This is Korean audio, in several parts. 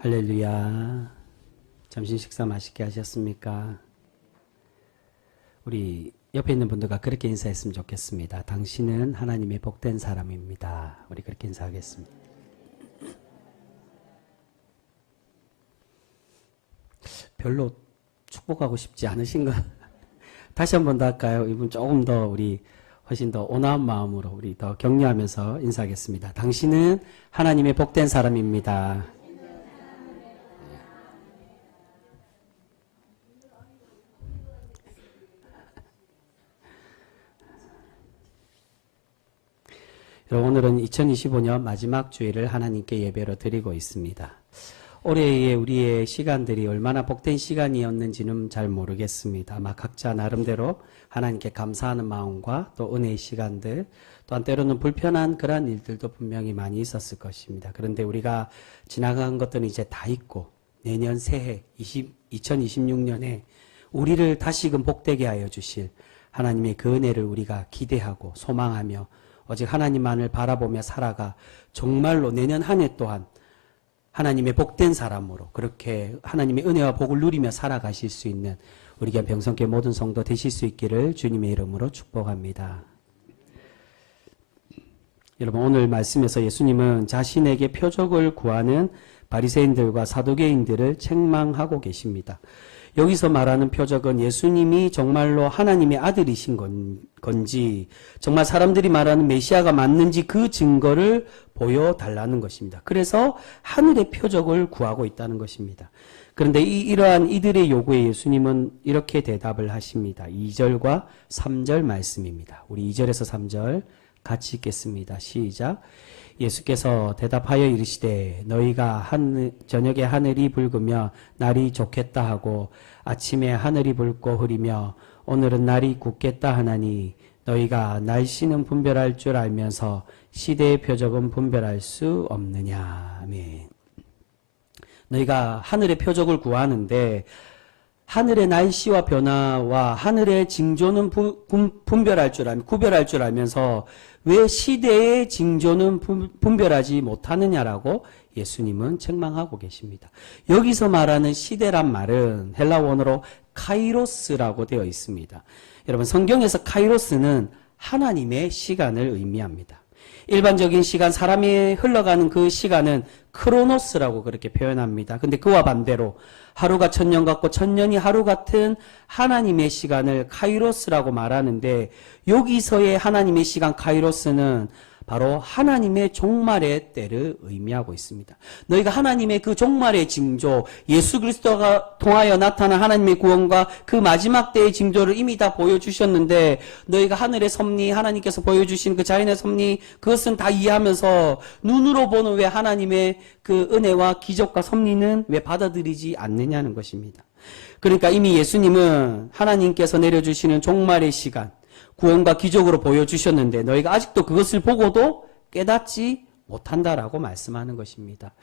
할렐루야. 점심 식사 맛있게 하셨습니까? 우리 옆에 있는 분들과 그렇게 인사했으면 좋겠습니다. 당신은 하나님의 복된 사람입니다. 우리 그렇게 인사하겠습니다. 별로 축복하고 싶지 않으신가? 다시 한 번 더 할까요? 이분 조금 더 우리 훨씬 더 온화한 마음으로 우리 더 격려하면서 인사하겠습니다. 당신은 하나님의 복된 사람입니다. 오늘은 2025년 마지막 주일을 하나님께 예배로 드리고 있습니다. 올해의 우리의 시간들이 얼마나 복된 시간이었는지는 잘 모르겠습니다. 아마 각자 나름대로 하나님께 감사하는 마음과 또 은혜의 시간들, 또한 때로는 불편한 그런 일들도 분명히 많이 있었을 것입니다. 그런데 우리가 지나간 것들은 이제 다 있고 내년 새해 2026년에 우리를 다시금 복되게 하여 주실 하나님의 그 은혜를 우리가 기대하고 소망하며 오직 하나님만을 바라보며 살아가 정말로 내년 한 해 또한 하나님의 복된 사람으로 그렇게 하나님의 은혜와 복을 누리며 살아가실 수 있는 우리 교회 병성교회 모든 성도 되실 수 있기를 주님의 이름으로 축복합니다. 여러분, 오늘 말씀에서 예수님은 자신에게 표적을 구하는 바리새인들과 사두개인들을 책망하고 계십니다. 여기서 말하는 표적은 예수님이 정말로 하나님의 아들이신 건지, 정말 사람들이 말하는 메시아가 맞는지 그 증거를 보여달라는 것입니다. 그래서 하늘의 표적을 구하고 있다는 것입니다. 그런데 이러한 이들의 요구에 예수님은 이렇게 대답을 하십니다. 2절과 3절 말씀입니다. 우리 2절에서 3절 같이 읽겠습니다. 시작. 예수께서 대답하여 이르시되 너희가 저녁에 하늘이 붉으며 날이 좋겠다 하고 아침에 하늘이 붉고 흐리며 오늘은 날이 굳겠다 하나니 너희가 날씨는 분별할 줄 알면서 시대의 표적은 분별할 수 없느냐. 아멘. 너희가 하늘의 표적을 구하는데 하늘의 날씨와 변화와 하늘의 징조는 구별할 줄 알면서 왜 시대의 징조는 분별하지 못하느냐라고 예수님은 책망하고 계십니다. 여기서 말하는 시대란 말은 헬라 원어로 카이로스라고 되어 있습니다. 여러분, 성경에서 카이로스는 하나님의 시간을 의미합니다. 일반적인 시간, 사람이 흘러가는 그 시간은 크로노스라고 그렇게 표현합니다. 근데 그와 반대로 하루가 천년 같고 천년이 하루 같은 하나님의 시간을 카이로스라고 말하는데, 여기서의 하나님의 시간 카이로스는 바로 하나님의 종말의 때를 의미하고 있습니다. 너희가 하나님의 그 종말의 징조, 예수 그리스도가 통하여 나타난 하나님의 구원과 그 마지막 때의 징조를 이미 다 보여주셨는데, 너희가 하늘의 섭리, 하나님께서 보여주신 그 자연의 섭리, 그것은 다 이해하면서 눈으로 보는 왜 하나님의 그 은혜와 기적과 섭리는 왜 받아들이지 않느냐는 것입니다. 그러니까 이미 예수님은 하나님께서 내려주시는 종말의 시간, 구원과 기적으로 보여주셨는데 너희가 아직도 그것을 보고도 깨닫지 못한다라고 말씀하는 것입니다.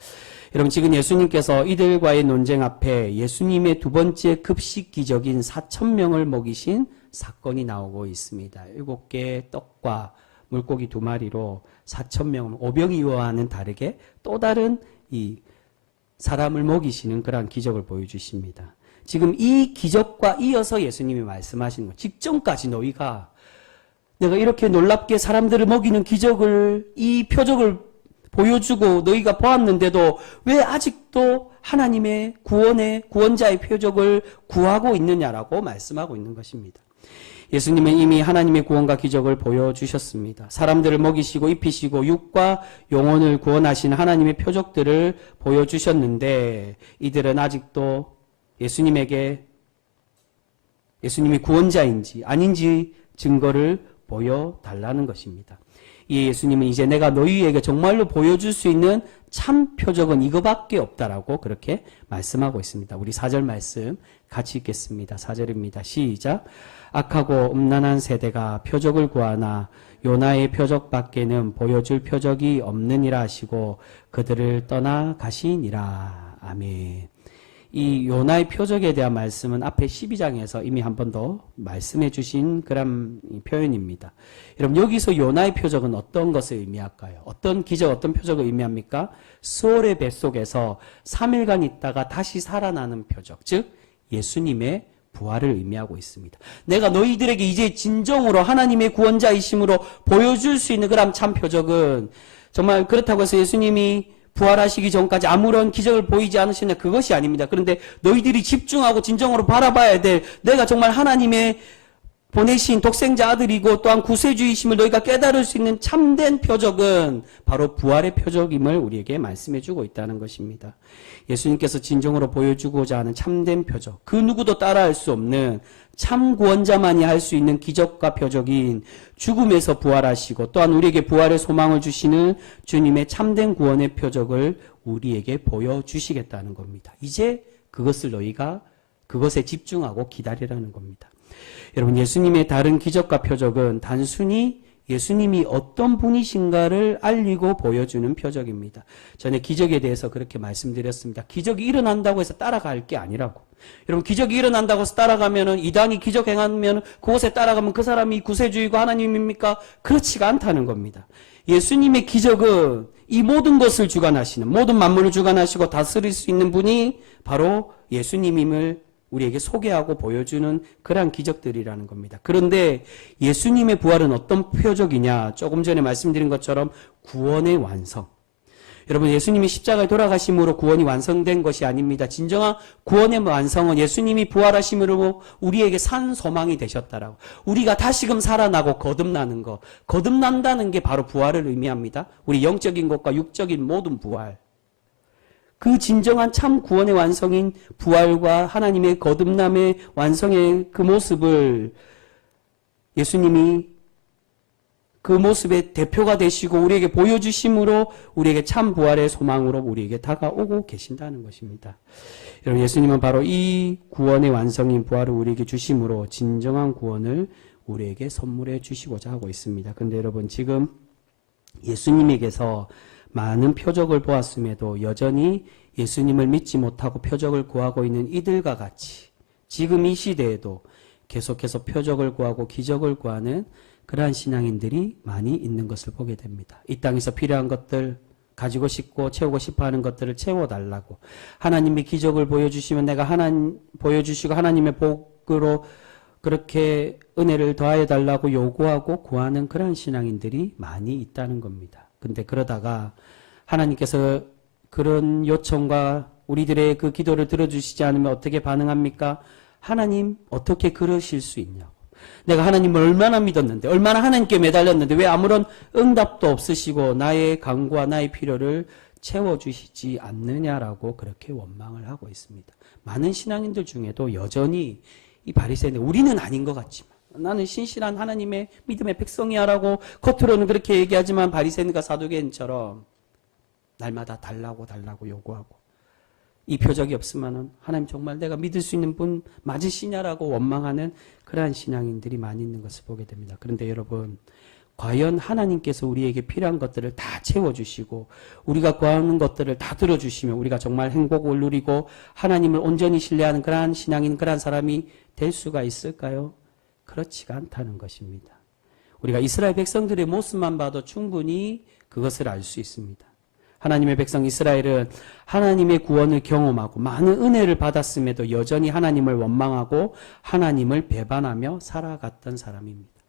여러분, 지금 예수님께서 이들과의 논쟁 앞에 예수님의 두 번째 급식 기적인 4,000명을 먹이신 사건이 나오고 있습니다. 7개의 떡과 물고기 2마리로 4,000명을 오병이어와는 다르게 또 다른 이 사람을 먹이시는 그러한 기적을 보여주십니다. 지금 이 기적과 이어서 예수님이 말씀하시는 것, 직전까지 너희가 내가 이렇게 놀랍게 사람들을 먹이는 기적을, 이 표적을 보여주고 너희가 보았는데도 왜 아직도 하나님의 구원자의 표적을 구하고 있느냐라고 말씀하고 있는 것입니다. 예수님은 이미 하나님의 구원과 기적을 보여주셨습니다. 사람들을 먹이시고 입히시고 육과 영혼을 구원하신 하나님의 표적들을 보여주셨는데, 이들은 아직도 예수님이 구원자인지 아닌지 증거를 보여달라는 것입니다. 이 예수님은 이제 내가 너희에게 정말로 보여줄 수 있는 참 표적은 이거밖에 없다라고 그렇게 말씀하고 있습니다. 우리 4절 말씀 같이 읽겠습니다. 4절입니다. 시작. 악하고 음란한 세대가 표적을 구하나 요나의 표적밖에는 보여줄 표적이 없느니라 하시고 그들을 떠나 가시니라. 아멘. 이 요나의 표적에 대한 말씀은 앞에 12장에서 이미 한 번 더 말씀해 주신 그런 표현입니다. 여러분 여기서 요나의 표적은 어떤 것을 의미할까요? 어떤 기적, 어떤 표적을 의미합니까? 수월의 뱃속에서 3일간 있다가 다시 살아나는 표적, 즉 예수님의 부활을 의미하고 있습니다. 내가 너희들에게 이제 진정으로 하나님의 구원자이심으로 보여줄 수 있는 그런 참 표적은 정말 그렇다고 해서 예수님이 부활하시기 전까지 아무런 기적을 보이지 않으시냐, 그것이 아닙니다. 그런데 너희들이 집중하고 진정으로 바라봐야 될, 내가 정말 하나님의 보내신 독생자 아들이고 또한 구세주이심을 너희가 깨달을 수 있는 참된 표적은 바로 부활의 표적임을 우리에게 말씀해 주고 있다는 것입니다. 예수님께서 진정으로 보여주고자 하는 참된 표적, 그 누구도 따라할 수 없는 참 구원자만이 할 수 있는 기적과 표적인 죽음에서 부활하시고 또한 우리에게 부활의 소망을 주시는 주님의 참된 구원의 표적을 우리에게 보여주시겠다는 겁니다. 이제 그것을 너희가 그것에 집중하고 기다리라는 겁니다. 여러분, 예수님의 다른 기적과 표적은 단순히 예수님이 어떤 분이신가를 알리고 보여주는 표적입니다. 전에 기적에 대해서 그렇게 말씀드렸습니다. 기적이 일어난다고 해서 따라갈 게 아니라고. 여러분, 기적이 일어난다고 해서 따라가면은, 이단이 기적 행하면 그곳에 따라가면 그 사람이 구세주이고 하나님입니까? 그렇지가 않다는 겁니다. 예수님의 기적은 이 모든 것을 주관하시는, 모든 만물을 주관하시고 다스릴 수 있는 분이 바로 예수님임을 우리에게 소개하고 보여주는 그러한 기적들이라는 겁니다. 그런데 예수님의 부활은 어떤 표적이냐? 조금 전에 말씀드린 것처럼 구원의 완성. 여러분, 예수님이 십자가에 돌아가심으로 구원이 완성된 것이 아닙니다. 진정한 구원의 완성은 예수님이 부활하심으로 우리에게 산 소망이 되셨다라고. 우리가 다시금 살아나고 거듭나는 것. 거듭난다는 게 바로 부활을 의미합니다. 우리 영적인 것과 육적인 모든 부활. 그 진정한 참 구원의 완성인 부활과 하나님의 거듭남의 완성의 그 모습을 예수님이 그 모습의 대표가 되시고 우리에게 보여주심으로 우리에게 참 부활의 소망으로 우리에게 다가오고 계신다는 것입니다. 여러분, 예수님은 바로 이 구원의 완성인 부활을 우리에게 주심으로 진정한 구원을 우리에게 선물해 주시고자 하고 있습니다. 그런데 여러분, 지금 예수님에게서 많은 표적을 보았음에도 여전히 예수님을 믿지 못하고 표적을 구하고 있는 이들과 같이 지금 이 시대에도 계속해서 표적을 구하고 기적을 구하는 그러한 신앙인들이 많이 있는 것을 보게 됩니다. 이 땅에서 필요한 것들, 가지고 싶고 채우고 싶어하는 것들을 채워달라고, 하나님의 기적을 보여주시면 내가 보여주시고 하나님의 복으로 그렇게 은혜를 더하여 달라고 요구하고 구하는 그러한 신앙인들이 많이 있다는 겁니다. 근데 그러다가 하나님께서 그런 요청과 우리들의 그 기도를 들어주시지 않으면 어떻게 반응합니까? 하나님, 어떻게 그러실 수 있냐고. 내가 하나님을 얼마나 믿었는데, 얼마나 하나님께 매달렸는데 왜 아무런 응답도 없으시고 나의 간구와 나의 필요를 채워주시지 않느냐라고 그렇게 원망을 하고 있습니다. 많은 신앙인들 중에도 여전히 이 바리새인들, 우리는 아닌 것 같지만 나는 신실한 하나님의 믿음의 백성이야라고 겉으로는 그렇게 얘기하지만 바리새인과 사두개인처럼 날마다 달라고 요구하고, 이 표적이 없으면은 하나님 정말 내가 믿을 수 있는 분 맞으시냐라고 원망하는 그러한 신앙인들이 많이 있는 것을 보게 됩니다. 그런데 여러분, 과연 하나님께서 우리에게 필요한 것들을 다 채워주시고 우리가 구하는 것들을 다 들어주시면 우리가 정말 행복을 누리고 하나님을 온전히 신뢰하는 그러한 신앙인, 그러한 사람이 될 수가 있을까요? 그렇지가 않다는 것입니다. 우리가 이스라엘 백성들의 모습만 봐도 충분히 그것을 알 수 있습니다. 하나님의 백성 이스라엘은 하나님의 구원을 경험하고 많은 은혜를 받았음에도 여전히 하나님을 원망하고 하나님을 배반하며 살아갔던 사람입니다.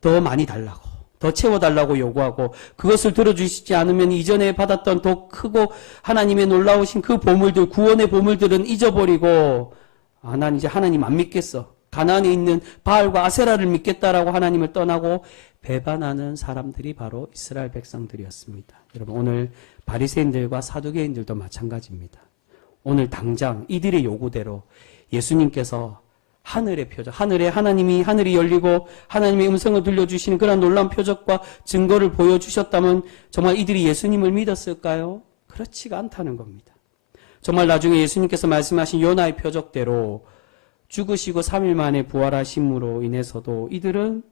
더 많이 달라고, 더 채워달라고 요구하고 그것을 들어주시지 않으면 이전에 받았던 더 크고 하나님의 놀라우신 그 보물들, 구원의 보물들은 잊어버리고 난 이제 하나님 안 믿겠어, 가나안에 있는 바알과 아세라를 믿겠다라고 하나님을 떠나고 배반하는 사람들이 바로 이스라엘 백성들이었습니다. 여러분, 오늘 바리새인들과 사두개인들도 마찬가지입니다. 오늘 당장 이들의 요구대로 예수님께서 하늘의 표적, 하늘이 열리고 하나님의 음성을 들려주시는 그런 놀라운 표적과 증거를 보여주셨다면 정말 이들이 예수님을 믿었을까요? 그렇지가 않다는 겁니다. 정말 나중에 예수님께서 말씀하신 요나의 표적대로 죽으시고 3일 만에 부활하심으로 인해서도 이들은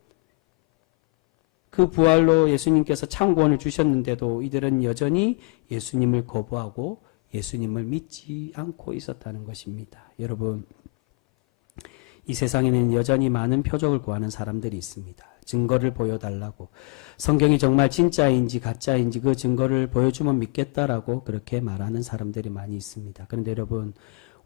그 부활로 예수님께서 참 구원을 주셨는데도 이들은 여전히 예수님을 거부하고 예수님을 믿지 않고 있었다는 것입니다. 여러분, 이 세상에는 여전히 많은 표적을 구하는 사람들이 있습니다. 증거를 보여달라고. 성경이 정말 진짜인지 가짜인지 그 증거를 보여주면 믿겠다라고 그렇게 말하는 사람들이 많이 있습니다. 그런데 여러분,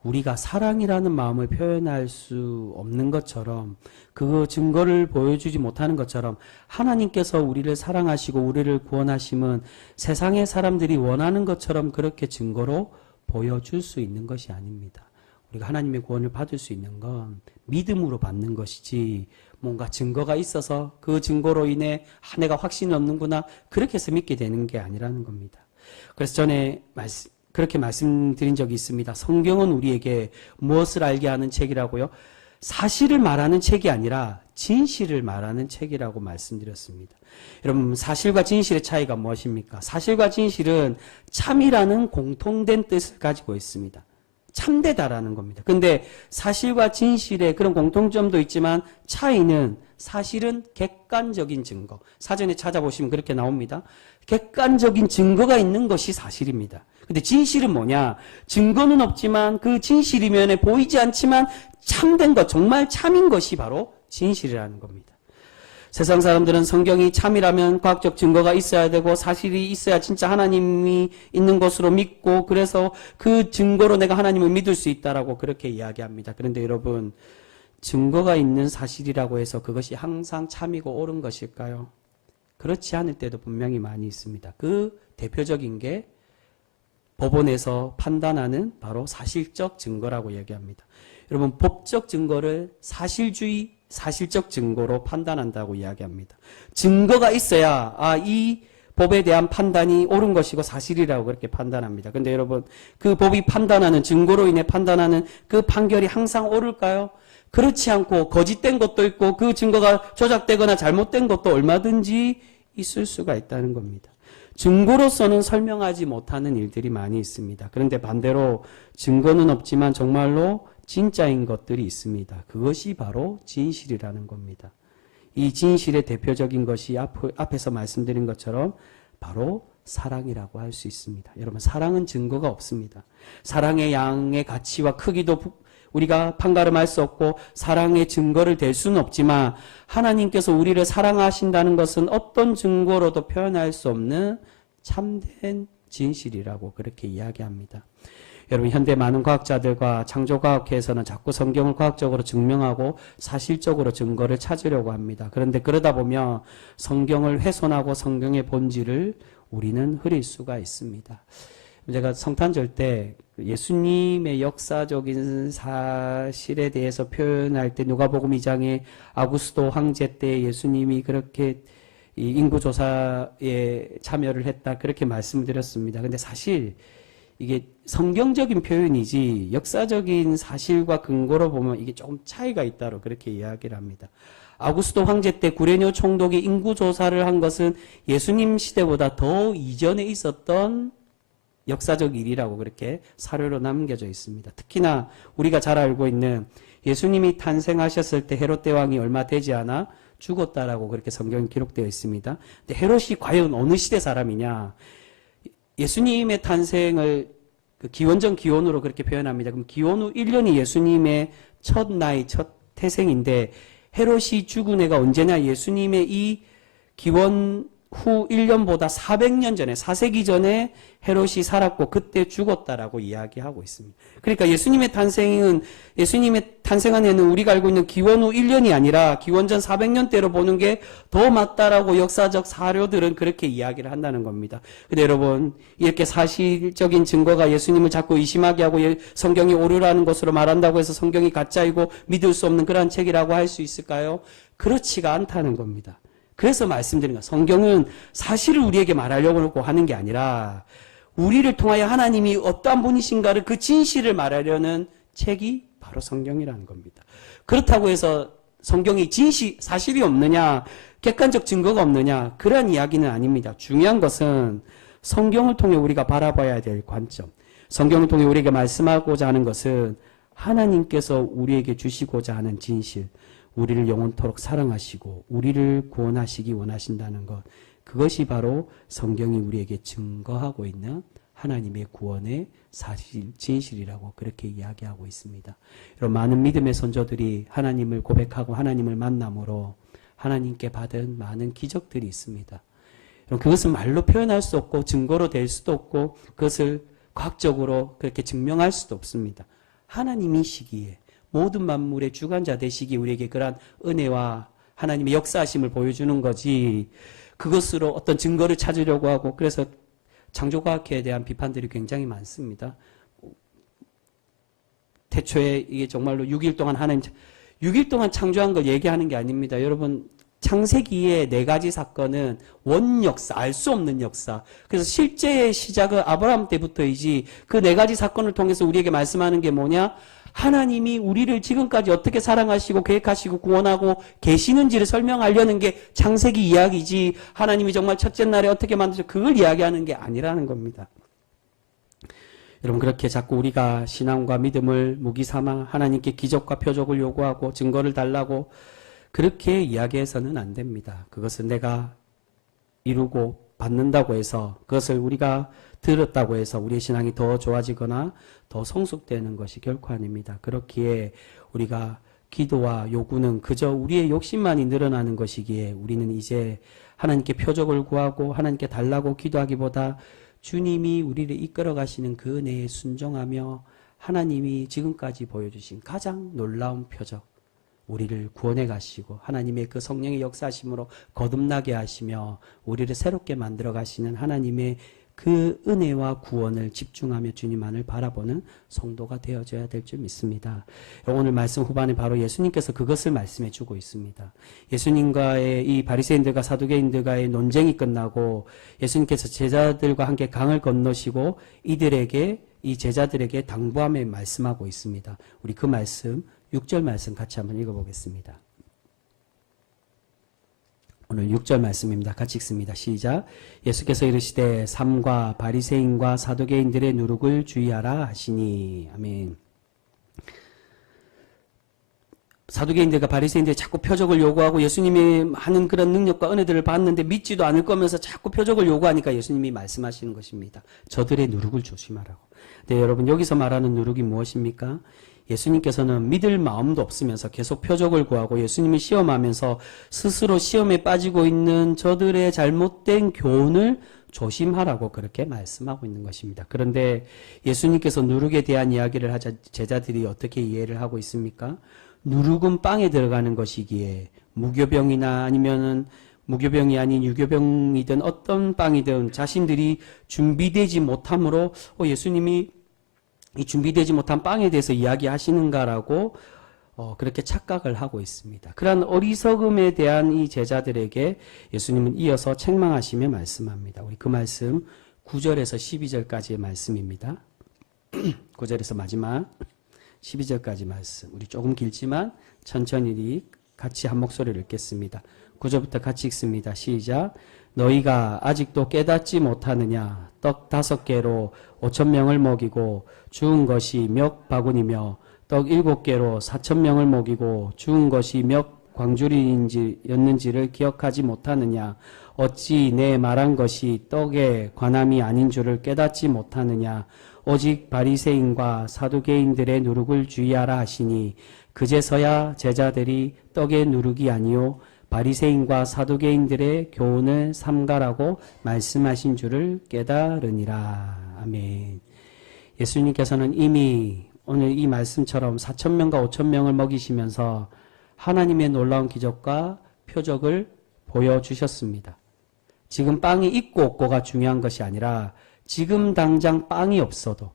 우리가 사랑이라는 마음을 표현할 수 없는 것처럼, 그 증거를 보여주지 못하는 것처럼 하나님께서 우리를 사랑하시고 우리를 구원하심은 세상의 사람들이 원하는 것처럼 그렇게 증거로 보여줄 수 있는 것이 아닙니다. 우리가 하나님의 구원을 받을 수 있는 건 믿음으로 받는 것이지, 뭔가 증거가 있어서 그 증거로 인해 내가 확신이 없는구나 그렇게 해서 믿게 되는 게 아니라는 겁니다. 그래서 전에 그렇게 말씀드린 적이 있습니다. 성경은 우리에게 무엇을 알게 하는 책이라고요? 사실을 말하는 책이 아니라 진실을 말하는 책이라고 말씀드렸습니다. 여러분, 사실과 진실의 차이가 무엇입니까? 사실과 진실은 참이라는 공통된 뜻을 가지고 있습니다. 참되다라는 겁니다. 근데 사실과 진실의 그런 공통점도 있지만 차이는, 사실은 객관적인 증거. 사전에 찾아보시면 그렇게 나옵니다. 객관적인 증거가 있는 것이 사실입니다. 근데 진실은 뭐냐? 증거는 없지만 그 진실이면에 보이지 않지만 참된 것, 정말 참인 것이 바로 진실이라는 겁니다. 세상 사람들은 성경이 참이라면 과학적 증거가 있어야 되고 사실이 있어야 진짜 하나님이 있는 것으로 믿고, 그래서 그 증거로 내가 하나님을 믿을 수 있다라고 그렇게 이야기합니다. 그런데 여러분, 증거가 있는 사실이라고 해서 그것이 항상 참이고 옳은 것일까요? 그렇지 않을 때도 분명히 많이 있습니다. 그 대표적인 게 법원에서 판단하는 바로 사실적 증거라고 얘기합니다. 여러분, 법적 증거를 사실주의, 사실적 증거로 판단한다고 이야기합니다. 증거가 있어야 이 법에 대한 판단이 옳은 것이고 사실이라고 그렇게 판단합니다. 그런데 여러분, 그 법이 판단하는, 증거로 인해 판단하는 그 판결이 항상 옳을까요? 그렇지 않고 거짓된 것도 있고 그 증거가 조작되거나 잘못된 것도 얼마든지 있을 수가 있다는 겁니다. 증거로서는 설명하지 못하는 일들이 많이 있습니다. 그런데 반대로 증거는 없지만 정말로 진짜인 것들이 있습니다. 그것이 바로 진실이라는 겁니다. 이 진실의 대표적인 것이 앞에서 말씀드린 것처럼 바로 사랑이라고 할 수 있습니다. 여러분, 사랑은 증거가 없습니다. 사랑의 양의 가치와 크기도 우리가 판가름할 수 없고 사랑의 증거를 댈 수는 없지만 하나님께서 우리를 사랑하신다는 것은 어떤 증거로도 표현할 수 없는 참된 진실이라고 그렇게 이야기합니다. 여러분, 현대 많은 과학자들과 창조과학회에서는 자꾸 성경을 과학적으로 증명하고 사실적으로 증거를 찾으려고 합니다. 그런데 그러다 보면 성경을 훼손하고 성경의 본질을 우리는 흐릴 수가 있습니다. 제가 성탄절 때 예수님의 역사적인 사실에 대해서 표현할 때 누가복음 2장에 아구스도 황제 때 예수님이 그렇게 이 인구조사에 참여를 했다 그렇게 말씀드렸습니다. 근데 사실 이게 성경적인 표현이지 역사적인 사실과 근거로 보면 이게 조금 차이가 있다고 그렇게 이야기를 합니다. 아구스도 황제 때 구레뇨 총독이 인구조사를 한 것은 예수님 시대보다 더 이전에 있었던 역사적 일이라고 그렇게 사료로 남겨져 있습니다. 특히나 우리가 잘 알고 있는 예수님이 탄생하셨을 때 헤롯 대왕이 얼마 되지 않아 죽었다라고 그렇게 성경에 기록되어 있습니다. 근데 헤롯이 과연 어느 시대 사람이냐? 예수님의 탄생을 그 기원전 기원으로 그렇게 표현합니다. 그럼 기원 후 1년이 예수님의 첫 나이, 첫 태생인데 헤롯이 죽은 해가 언제냐? 예수님의 이 기원 후 1년보다 400년 전에, 4세기 전에 헤롯이 살았고 그때 죽었다라고 이야기하고 있습니다. 그러니까 예수님의 탄생한 해는 우리가 알고 있는 기원 후 1년이 아니라 기원전 400년대로 보는 게 더 맞다라고 역사적 사료들은 그렇게 이야기를 한다는 겁니다. 근데 여러분, 이렇게 사실적인 증거가 예수님을 자꾸 의심하게 하고 성경이 오류라는 것으로 말한다고 해서 성경이 가짜이고 믿을 수 없는 그러한 책이라고 할 수 있을까요? 그렇지가 않다는 겁니다. 그래서 말씀드린 거, 성경은 사실을 우리에게 말하려고 하는 게 아니라 우리를 통하여 하나님이 어떠한 분이신가를, 그 진실을 말하려는 책이 바로 성경이라는 겁니다. 그렇다고 해서 성경이 사실이 없느냐, 객관적 증거가 없느냐, 그런 이야기는 아닙니다. 중요한 것은 성경을 통해 우리가 바라봐야 될 관점, 성경을 통해 우리에게 말씀하고자 하는 것은 하나님께서 우리에게 주시고자 하는 진실, 우리를 영원토록 사랑하시고 우리를 구원하시기 원하신다는 것, 그것이 바로 성경이 우리에게 증거하고 있는 하나님의 구원의 사실 진실이라고 그렇게 이야기하고 있습니다. 여러분, 많은 믿음의 선조들이 하나님을 고백하고 하나님을 만남으로 하나님께 받은 많은 기적들이 있습니다. 여러분, 그것은 말로 표현할 수 없고 증거로 될 수도 없고 그것을 과학적으로 그렇게 증명할 수도 없습니다. 하나님이시기에 모든 만물의 주관자 되시기에 우리에게 그러한 은혜와 하나님의 역사하심을 보여주는 거지, 그것으로 어떤 증거를 찾으려고 하고, 그래서 창조과학회에 대한 비판들이 굉장히 많습니다. 태초에 이게 정말로 6일 동안 6일 동안 창조한 걸 얘기하는 게 아닙니다. 여러분, 창세기의 4가지 사건은 원역사, 알 수 없는 역사. 그래서 실제의 시작은 아브라함 때부터이지, 그 4가지 사건을 통해서 우리에게 말씀하는 게 뭐냐? 하나님이 우리를 지금까지 어떻게 사랑하시고 계획하시고 구원하고 계시는지를 설명하려는 게 창세기 이야기지, 하나님이 정말 첫째 날에 어떻게 만드셔 그걸 이야기하는 게 아니라는 겁니다. 여러분, 그렇게 자꾸 우리가 신앙과 믿음을 무기 삼아 하나님께 기적과 표적을 요구하고 증거를 달라고 그렇게 이야기해서는 안 됩니다. 그것은 내가 이루고 받는다고 해서, 그것을 우리가 들었다고 해서 우리의 신앙이 더 좋아지거나 더 성숙되는 것이 결코 아닙니다. 그렇기에 우리가 기도와 요구는 그저 우리의 욕심만이 늘어나는 것이기에 우리는 이제 하나님께 표적을 구하고 하나님께 달라고 기도하기보다 주님이 우리를 이끌어 가시는 그 은혜에 순종하며 하나님이 지금까지 보여주신 가장 놀라운 표적, 우리를 구원해 가시고 하나님의 그 성령의 역사하심으로 거듭나게 하시며 우리를 새롭게 만들어 가시는 하나님의 그 은혜와 구원을 집중하며 주님만을 바라보는 성도가 되어져야 될 줄 믿습니다. 오늘 말씀 후반에 바로 예수님께서 그것을 말씀해 주고 있습니다. 예수님과의 이 바리새인들과 사두개인들과의 논쟁이 끝나고 예수님께서 제자들과 함께 강을 건너시고 이들에게, 이 제자들에게 당부하며 말씀하고 있습니다. 우리 그 말씀 6절 말씀 같이 한번 읽어보겠습니다. 오늘 6절 말씀입니다. 같이 읽습니다. 시작. 예수께서 이르시되 삼가 바리새인과 사두개인들의 누룩을 주의하라 하시니. 아멘. 사두개인들과 바리새인들이 자꾸 표적을 요구하고 예수님이 하는 그런 능력과 은혜들을 봤는데 믿지도 않을 거면서 자꾸 표적을 요구하니까 예수님이 말씀하시는 것입니다. 저들의 누룩을 조심하라고. 네, 여러분, 여기서 말하는 누룩이 무엇입니까? 예수님께서는 믿을 마음도 없으면서 계속 표적을 구하고 예수님을 시험하면서 스스로 시험에 빠지고 있는 저들의 잘못된 교훈을 조심하라고 그렇게 말씀하고 있는 것입니다. 그런데 예수님께서 누룩에 대한 이야기를 하자 제자들이 어떻게 이해를 하고 있습니까? 누룩은 빵에 들어가는 것이기에 무교병이나 아니면은 무교병이 아닌 유교병이든 어떤 빵이든 자신들이 준비되지 못함으로 예수님이 이 준비되지 못한 빵에 대해서 이야기하시는가라고 그렇게 착각을 하고 있습니다. 그러한 어리석음에 대한 이 제자들에게 예수님은 이어서 책망하시며 말씀합니다. 우리 그 말씀 9절에서 12절까지의 말씀입니다. 9절에서 마지막 12절까지 말씀. 우리 조금 길지만 천천히 같이 한 목소리를 읽겠습니다. 9절부터 같이 읽습니다. 시작. 너희가 아직도 깨닫지 못하느냐? 떡 5개로 5,000명을 먹이고 주은 것이 몇 바구니며 떡 7개로 4,000명을 먹이고 주은 것이 몇 광주리였는지를 기억하지 못하느냐? 어찌 내 말한 것이 떡에 관함이 아닌 줄을 깨닫지 못하느냐? 오직 바리새인과 사두개인들의 누룩을 주의하라 하시니 그제서야 제자들이 떡의 누룩이 아니요 바리새인과 사두개인들의 교훈을 삼가라고 말씀하신 줄을 깨달으니라. 아멘. 예수님께서는 이미 오늘 이 말씀처럼 4,000명과 5,000명을 먹이시면서 하나님의 놀라운 기적과 표적을 보여주셨습니다. 지금 빵이 있고 없고가 중요한 것이 아니라 지금 당장 빵이 없어도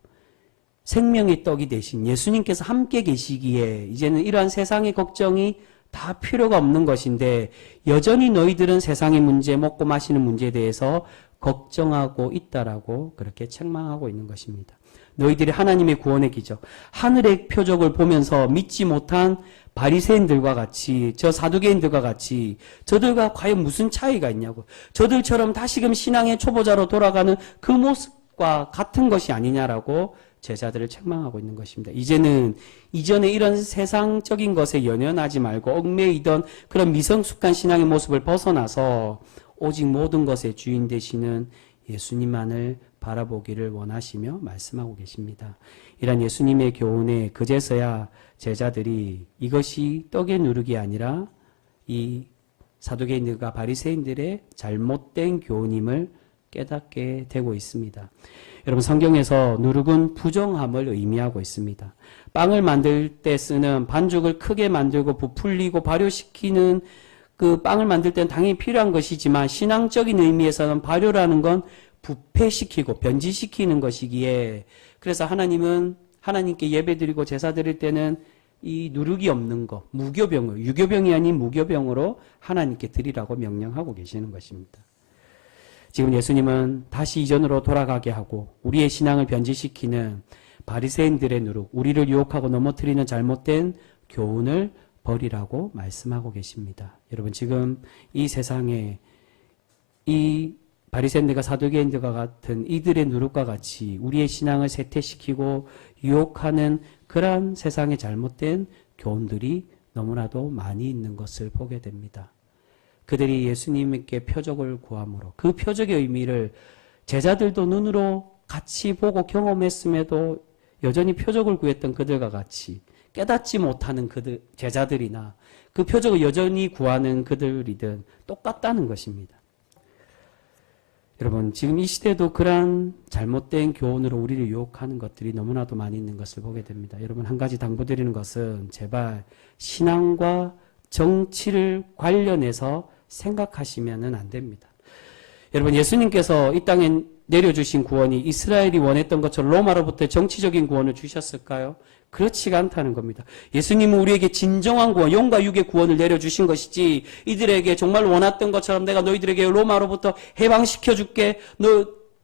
생명의 떡이 되신 예수님께서 함께 계시기에 이제는 이러한 세상의 걱정이 다 필요가 없는 것인데 여전히 너희들은 세상의 문제, 먹고 마시는 문제에 대해서 걱정하고 있다라고 그렇게 책망하고 있는 것입니다. 너희들이 하나님의 구원의 기적, 하늘의 표적을 보면서 믿지 못한 바리새인들과 같이, 저 사두개인들과 같이 저들과 과연 무슨 차이가 있냐고, 저들처럼 다시금 신앙의 초보자로 돌아가는 그 모습과 같은 것이 아니냐라고 제자들을 책망하고 있는 것입니다. 이제는 이전에 이런 세상적인 것에 연연하지 말고 얽매이던 그런 미성숙한 신앙의 모습을 벗어나서 오직 모든 것의 주인 되시는 예수님만을 바라보기를 원하시며 말씀하고 계십니다. 이런 예수님의 교훈에 그제서야 제자들이 이것이 떡의 누룩이 아니라 이 사두개인들과 바리새인들의 잘못된 교훈임을 깨닫게 되고 있습니다. 여러분, 성경에서 누룩은 부정함을 의미하고 있습니다. 빵을 만들 때 쓰는 반죽을 크게 만들고 부풀리고 발효시키는 그 빵을 만들 때는 당연히 필요한 것이지만 신앙적인 의미에서는 발효라는 건 부패시키고 변질시키는 것이기에, 그래서 하나님은 하나님께 예배드리고 제사 드릴 때는 이 누룩이 없는 것, 무교병을, 유교병이 아닌 무교병으로 하나님께 드리라고 명령하고 계시는 것입니다. 지금 예수님은 다시 이전으로 돌아가게 하고 우리의 신앙을 변질시키는 바리새인들의 누룩, 우리를 유혹하고 넘어뜨리는 잘못된 교훈을 버리라고 말씀하고 계십니다. 여러분, 지금 이 세상에 이 바리새인들과 사두개인들과 같은 이들의 누룩과 같이 우리의 신앙을 쇠퇴시키고 유혹하는 그러한 세상의 잘못된 교훈들이 너무나도 많이 있는 것을 보게 됩니다. 그들이 예수님께 표적을 구함으로 그 표적의 의미를 제자들도 눈으로 같이 보고 경험했음에도 여전히 표적을 구했던 그들과 같이 깨닫지 못하는 그들 제자들이나 그 표적을 여전히 구하는 그들이든 똑같다는 것입니다. 여러분, 지금 이 시대도 그러한 잘못된 교훈으로 우리를 유혹하는 것들이 너무나도 많이 있는 것을 보게 됩니다. 여러분, 한 가지 당부드리는 것은 제발 신앙과 정치를 관련해서 생각하시면 안 됩니다. 여러분, 예수님께서 이 땅에 내려주신 구원이 이스라엘이 원했던 것처럼 로마로부터 정치적인 구원을 주셨을까요? 그렇지가 않다는 겁니다. 예수님은 우리에게 진정한 구원, 영과 육의 구원을 내려주신 것이지 이들에게 정말 원했던 것처럼 내가 너희들에게 로마로부터 해방시켜줄게,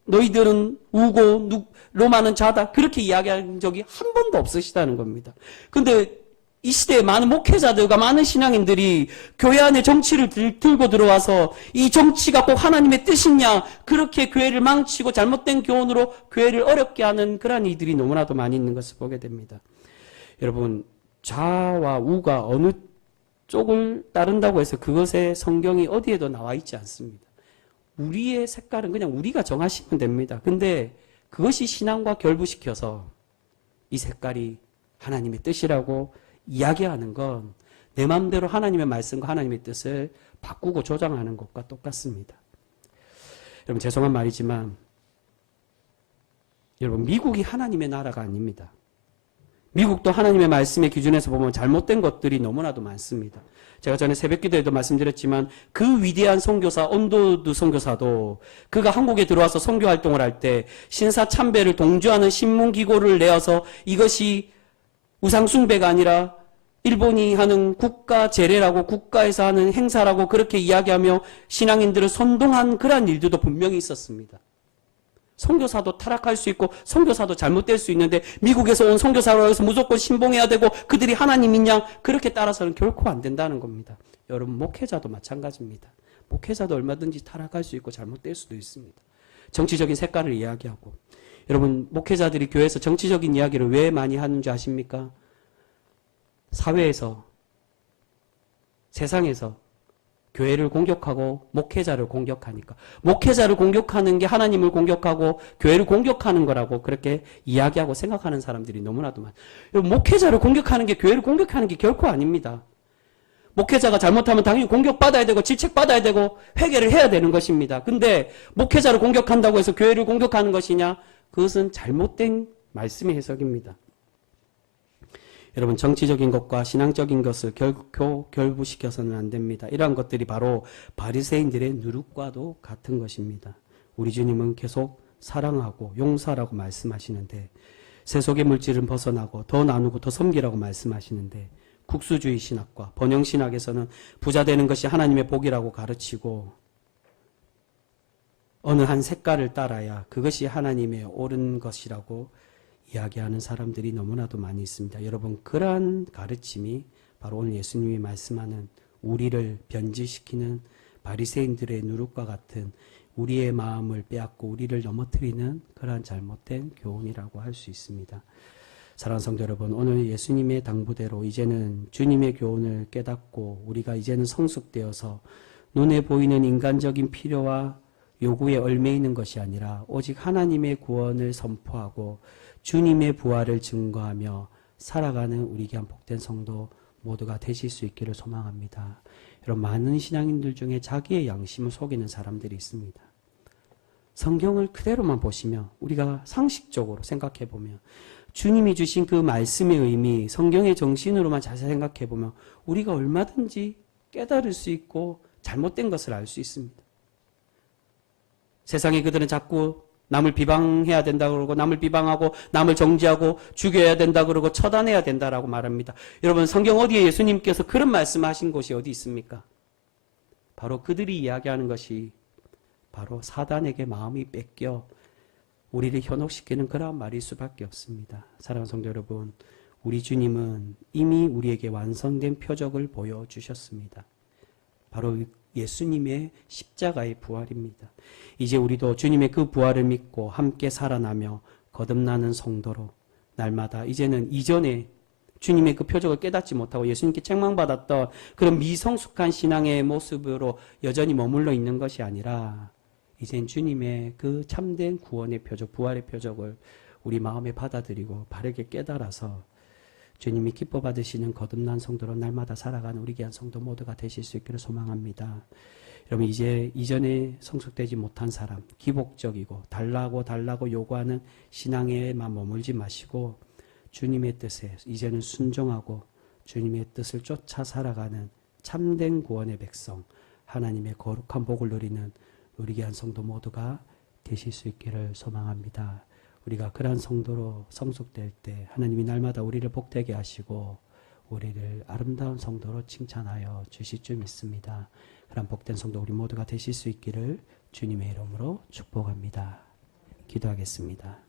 너희들은 우고 로마는 자다, 그렇게 이야기한 적이 한 번도 없으시다는 겁니다. 근데 이 시대에 많은 목회자들과 많은 신앙인들이 교회 안에 정치를 들고 들어와서 이 정치가 꼭 하나님의 뜻이냐, 그렇게 교회를 망치고 잘못된 교훈으로 교회를 어렵게 하는 그러한 이들이 너무나도 많이 있는 것을 보게 됩니다. 여러분, 좌와 우가 어느 쪽을 따른다고 해서 그것의 성경이 어디에도 나와 있지 않습니다. 우리의 색깔은 그냥 우리가 정하시면 됩니다. 근데 그것이 신앙과 결부시켜서 이 색깔이 하나님의 뜻이라고 이야기하는 건 내 마음대로 하나님의 말씀과 하나님의 뜻을 바꾸고 조장하는 것과 똑같습니다. 여러분, 죄송한 말이지만 여러분, 미국이 하나님의 나라가 아닙니다. 미국도 하나님의 말씀의 기준에서 보면 잘못된 것들이 너무나도 많습니다. 제가 전에 새벽기도에도 말씀드렸지만 그 위대한 선교사 온도드 선교사도 그가 한국에 들어와서 선교활동을 할 때 신사참배를 동조하는 신문기고를 내어서 이것이 우상숭배가 아니라 일본이 하는 국가 제례라고, 국가에서 하는 행사라고 그렇게 이야기하며 신앙인들을 선동한 그러한 일들도 분명히 있었습니다. 선교사도 타락할 수 있고 선교사도 잘못될 수 있는데 미국에서 온 선교사로 해서 무조건 신봉해야 되고 그들이 하나님이냐, 그렇게 따라서는 결코 안 된다는 겁니다. 여러분, 목회자도 마찬가지입니다. 목회자도 얼마든지 타락할 수 있고 잘못될 수도 있습니다. 정치적인 색깔을 이야기하고, 여러분, 목회자들이 교회에서 정치적인 이야기를 왜 많이 하는 줄 아십니까? 사회에서, 세상에서 교회를 공격하고 목회자를 공격하니까, 목회자를 공격하는 게 하나님을 공격하고 교회를 공격하는 거라고 그렇게 이야기하고 생각하는 사람들이 너무나도 많아요. 목회자를 공격하는 게 교회를 공격하는 게 결코 아닙니다. 목회자가 잘못하면 당연히 공격받아야 되고 질책받아야 되고 회개를 해야 되는 것입니다. 근데 목회자를 공격한다고 해서 교회를 공격하는 것이냐? 그것은 잘못된 말씀의 해석입니다. 여러분, 정치적인 것과 신앙적인 것을 결코 결부시켜서는 안 됩니다. 이러한 것들이 바로 바리새인들의 누룩과도 같은 것입니다. 우리 주님은 계속 사랑하고 용서라고 말씀하시는데, 세속의 물질은 벗어나고 더 나누고 더 섬기라고 말씀하시는데, 국수주의 신학과 번영신학에서는 부자 되는 것이 하나님의 복이라고 가르치고 어느 한 색깔을 따라야 그것이 하나님의 옳은 것이라고 이야기하는 사람들이 너무나도 많이 있습니다. 여러분, 그러한 가르침이 바로 오늘 예수님이 말씀하는 우리를 변질시키는 바리새인들의 누룩과 같은 우리의 마음을 빼앗고 우리를 넘어뜨리는 그러한 잘못된 교훈이라고 할 수 있습니다. 사랑하는 성도 여러분, 오늘 예수님의 당부대로 이제는 주님의 교훈을 깨닫고 우리가 이제는 성숙되어서 눈에 보이는 인간적인 필요와 요구에 얽매 있는 것이 아니라 오직 하나님의 구원을 선포하고 주님의 부활을 증거하며 살아가는 우리 귀한 복된 성도 모두가 되실 수 있기를 소망합니다. 여러분, 많은 신앙인들 중에 자기의 양심을 속이는 사람들이 있습니다. 성경을 그대로만 보시면, 우리가 상식적으로 생각해 보면, 주님이 주신 그 말씀의 의미, 성경의 정신으로만 자세히 생각해 보면 우리가 얼마든지 깨달을 수 있고 잘못된 것을 알 수 있습니다. 세상에 그들은 자꾸 남을 비방해야 된다 그러고, 남을 비방하고 남을 정죄하고 죽여야 된다 그러고 처단해야 된다라고 말합니다. 여러분, 성경 어디에 예수님께서 그런 말씀하신 곳이 어디 있습니까? 바로 그들이 이야기하는 것이 바로 사단에게 마음이 뺏겨 우리를 현혹시키는 그러한 말일 수밖에 없습니다. 사랑하는 성도 여러분, 우리 주님은 이미 우리에게 완성된 표적을 보여주셨습니다. 바로 예수님의 십자가의 부활입니다. 이제 우리도 주님의 그 부활을 믿고 함께 살아나며 거듭나는 성도로 날마다, 이제는 이전에 주님의 그 표적을 깨닫지 못하고 예수님께 책망받았던 그런 미성숙한 신앙의 모습으로 여전히 머물러 있는 것이 아니라, 이젠 주님의 그 참된 구원의 표적, 부활의 표적을 우리 마음에 받아들이고 바르게 깨달아서 주님이 기뻐 받으시는 거듭난 성도로 날마다 살아가는 우리 귀한 성도 모두가 되실 수 있기를 소망합니다. 여러분, 이제 이전에 성숙되지 못한 사람, 기복적이고 달라고 요구하는 신앙에만 머물지 마시고 주님의 뜻에 이제는 순종하고 주님의 뜻을 쫓아 살아가는 참된 구원의 백성, 하나님의 거룩한 복을 누리는 우리 귀한 성도 모두가 되실 수 있기를 소망합니다. 우리가 그러한 성도로 성숙될 때 하나님이 날마다 우리를 복되게 하시고 우리를 아름다운 성도로 칭찬하여 주실 줄 믿습니다. 그런 복된 성도 우리 모두가 되실 수 있기를 주님의 이름으로 축복합니다. 기도하겠습니다.